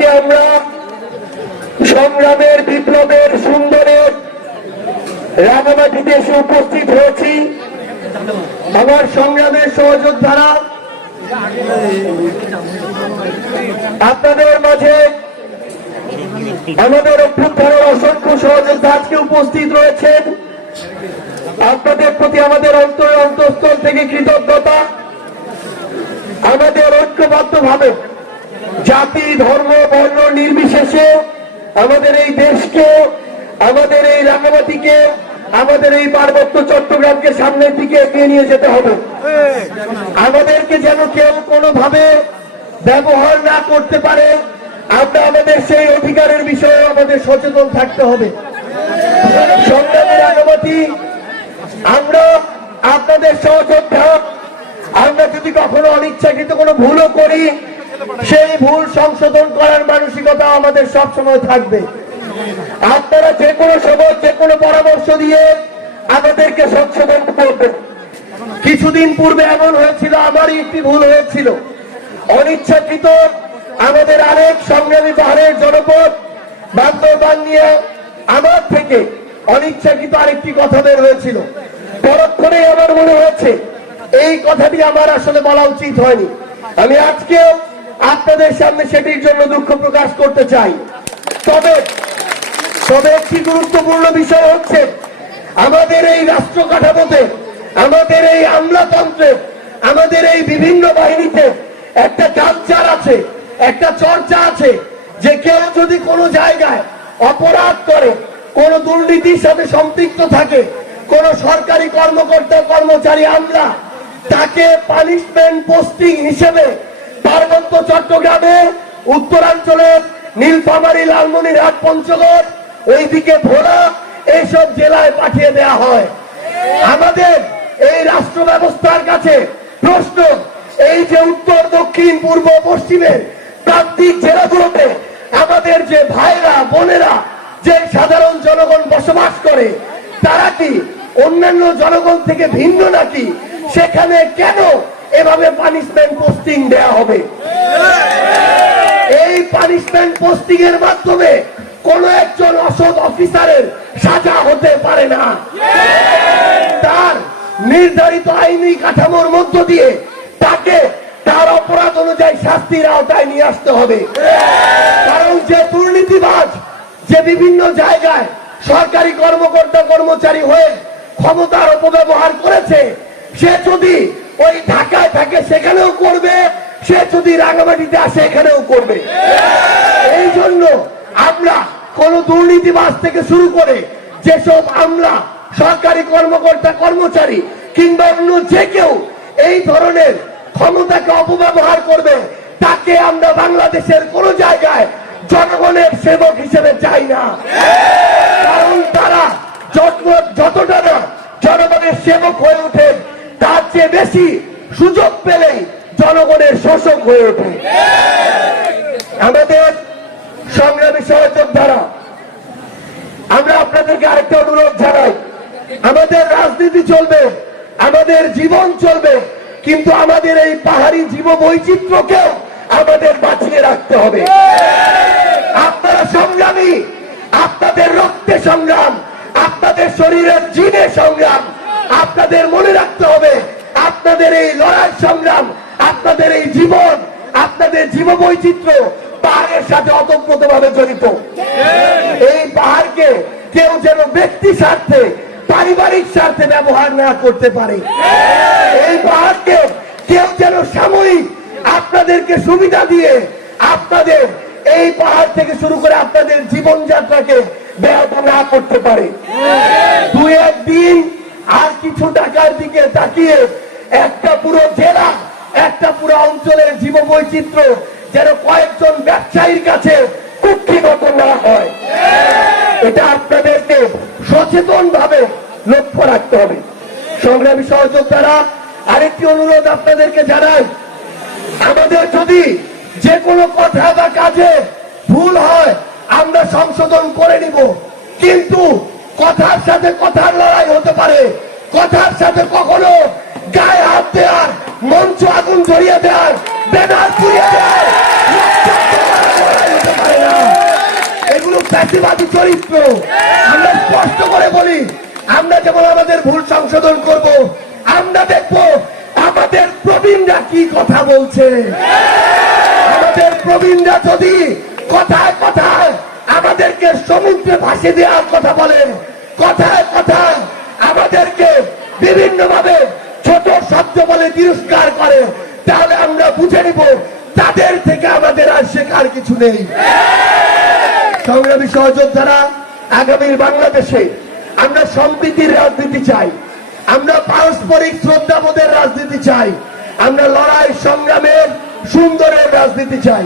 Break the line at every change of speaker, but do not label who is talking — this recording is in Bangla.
আজকে আমরা। সংগ্রামের, বিপ্লবের, সুন্দরের রাঙামাটিতে এসে উপস্থিত হয়েছি। আমার সংগ্রামের সহযোদ্ধারা, আপনাদের মাঝে আমাদের অভ্যুত্থানের অসংখ্য সহযোদ্ধা আজকে উপস্থিত রয়েছেন। আপনাদের প্রতি আমাদের অন্তর অন্তঃস্থল থেকে কৃতজ্ঞতা। আমাদের ঐক্যবদ্ধ ভাবে জাতি, ধর্ম, বর্ণ নির্বিশেষে আমাদের এই দেশকে, আমাদের এই রাঙামাটিকে, আমাদের এই পার্বত্য চট্টগ্রামকে সামনের দিকে এগিয়ে নিয়ে যেতে হবে। আমাদেরকে যেন কেউ কোনোভাবে ব্যবহার না করতে পারে, আমরা আমাদের সেই অধিকারের বিষয়ে আমাদের সচেতন থাকতে হবে। আমরা আপনাদের সহযোদ্ধা, আমরা যদি কখনো অনিচ্ছাকৃত কোনো ভুলও করি সেই ভুল সংশোধন করার মানসিকতা আমাদের সব সময় থাকবে। আপনারা যে কোনো সময়, যে কোনো পরামর্শ দিয়ে আমাদেরকে সংশোধন করবেন। কিছুদিন পূর্বে এমন হয়েছিল, আমারই একটি ভুল হয়েছিল। অনিচ্ছাকৃত আমাদের আরেক সংগ্রামী পাহাড়ের জনপদ বান্দরবান নিয়ে আমার থেকে অনিচ্ছাকৃত আরেকটি কথা বের হয়েছিল। পরক্ষণে আমার মনে হয়েছে, এই কথাটি আমার আসলে বলা উচিত হয়নি। আমি আজকেও আপনাদের সামনে সেটির জন্য দুঃখ প্রকাশ করতে চাই। তবে তবে একটি গুরুত্বপূর্ণ বিষয় হচ্ছে, আমাদের এই রাষ্ট্র কাঠামোতে, আমাদের এই আমলাতন্ত্রে, আমাদের এই বিভিন্ন বাহিনীতে একটা কালচার আছে, একটা চর্চা আছে, যে কেউ যদি কোনো জায়গায় অপরাধ করে, কোন দুর্নীতির সাথে সম্পৃক্ত থাকে, কোন সরকারি কর্মকর্তা, কর্মচারী, আমরা তাকে পানিশমেন্ট পোস্টিং হিসেবে পার্বত্য চট্টগ্রামে, উত্তরাঞ্চলের নীলফামারী লালমনিরহাট পঞ্চগড়, ওইদিকে ভোলা, এইসব জেলায় পাঠিয়ে দেয়া হয়। আমাদের এই রাষ্ট্র ব্যবস্থার কাছে প্রশ্ন, এই যে উত্তর, দক্ষিণ, পূর্ব, পশ্চিমের প্রান্তিক জেলাগুলোতে আমাদের যে ভাইরা, বোনেরা, যে সাধারণ জনগণ বসবাস করে, তারা কি অন্যান্য জনগণ থেকে ভিন্ন নাকি? সেখানে কেন এভাবে পানিশমেন্ট পোস্টিং দেয়া হবে। এই পানিশমেন্ট পোস্টিং এর মাধ্যমে কোন একজন অসৎ অফিসারের সাজা হতে পারে না। তার নির্ধারিত আইনি কাঠামোর মধ্য দিয়ে তাকে তার অপরাধ অনুযায়ী শাস্তির আওতায় নিয়ে আসতে হবে। কারণ যে দুর্নীতিবাজ, যে বিভিন্ন জায়গায় সরকারি কর্মকর্তা কর্মচারী হয়ে ক্ষমতার অপব্যবহার করেছে, সে যদি ওই থাকে সেখানেও করবে, সে যদি রাঙামাটিতে আসে এখানেও করবে। এই জন্য আমরা কোন দুর্নীতিবাজ থেকে শুরু করে যেসব আমলা, সরকারি কর্মকর্তা, কর্মচারী, কিংবা অন্য যে কেউ এই ধরনের ক্ষমতাকে অপব্যবহার করবে, তাকে আমরা বাংলাদেশের কোন জায়গায় জনগণের সেবক হিসেবে চাই না। কারণ তারা যত- যতটা না জনগণের সেবক হয়ে ওঠে, তার চেয়ে বেশি সুযোগ পেলেই জনগণের শোষক হয়ে ওঠে। আমাদের সংগ্রামী সহযোদ্ধারা আমরা আপনাদেরকে আরেকটা অনুরোধ জানাই। আমাদের রাজনীতি চলবে, আমাদের জীবন চলবে, কিন্তু আমাদের এই পাহাড়ি জীব বৈচিত্র্যকেও আমাদের বাঁচিয়ে রাখতে হবে। আপনারা সংগ্রামী, আপনাদের রক্তে সংগ্রাম, আপনাদের শরীরের জিনে সংগ্রাম আপনাদের মনে রাখতে হবে। আপনাদের এই লড়াই সংগ্রাম, আপনাদের এই জীবন, আপনাদের জীব বৈচিত্র্য পাহাড়ের সাথে অতপ্রত ভাবে জড়িত। এই পাহাড়কে কেউ যেন ব্যক্তি স্বার্থে, পারিবারিক স্বার্থে ব্যবহার না করতে পারে। এই পাহাড়কে কেউ যেন সাময়িক আপনাদেরকে সুবিধা দিয়ে আপনাদের এই পাহাড় থেকে শুরু করে আপনাদের জীবনযাত্রাকে ব্যাহত না করতে পারে। দু একদিন আর কিছু টাকার দিকে তাকিয়ে একটা পুরো জেলা, একটা পুরো অঞ্চলের জীব বৈচিত্র্য যেন কয়েকজন ব্যবসায়ীর কাছে কুক্ষিগত না হয়। এটা আপনাদেরকে সচেতন ভাবে লক্ষ্য রাখতে হবে। সংগ্রামী সহযোদ্ধারা, আরেকটি অনুরোধ আপনাদেরকে জানাই। আমাদের যদি যে কোনো কথা বা কাজে ভুল হয়, আমরা সংশোধন করে নিব। কিন্তু কথার সাথে কথার লড়াই হতে পারে। কথার সাথে কখনো আগুন দেওয়ার ব্যানার পুড়িয়ে লড়াই হতে ফ্যাসিবাদী চরিত্র। আমরা স্পষ্ট করে বলি, আমরা যেমন আমাদের ভুল সংশোধন করব, আমরা দেখব আমাদের প্রবীণরা কি কথা বলছে। আমাদের প্রবীণরা যদি কথায় কথায় আমাদেরকে সমুদ্রে ভাসে দেওয়ার কথা বলে, কথায় কথায় আমাদেরকে বিভিন্ন ভাবে ছোট শব্দ বলে তিরস্কার করে তাহলে আমরা বুঝে নিব, তাদের থেকে আমাদের আর শেখার কিছু নেই। সংগ্রামী সহযোদ্ধারা, আগামীর বাংলাদেশে আমরা সম্প্রীতির রাজনীতি চাই, আমরা পারস্পরিক শ্রদ্ধাবোধের রাজনীতি চাই, আমরা লড়াই সংগ্রামের সুন্দরের রাজনীতি চাই।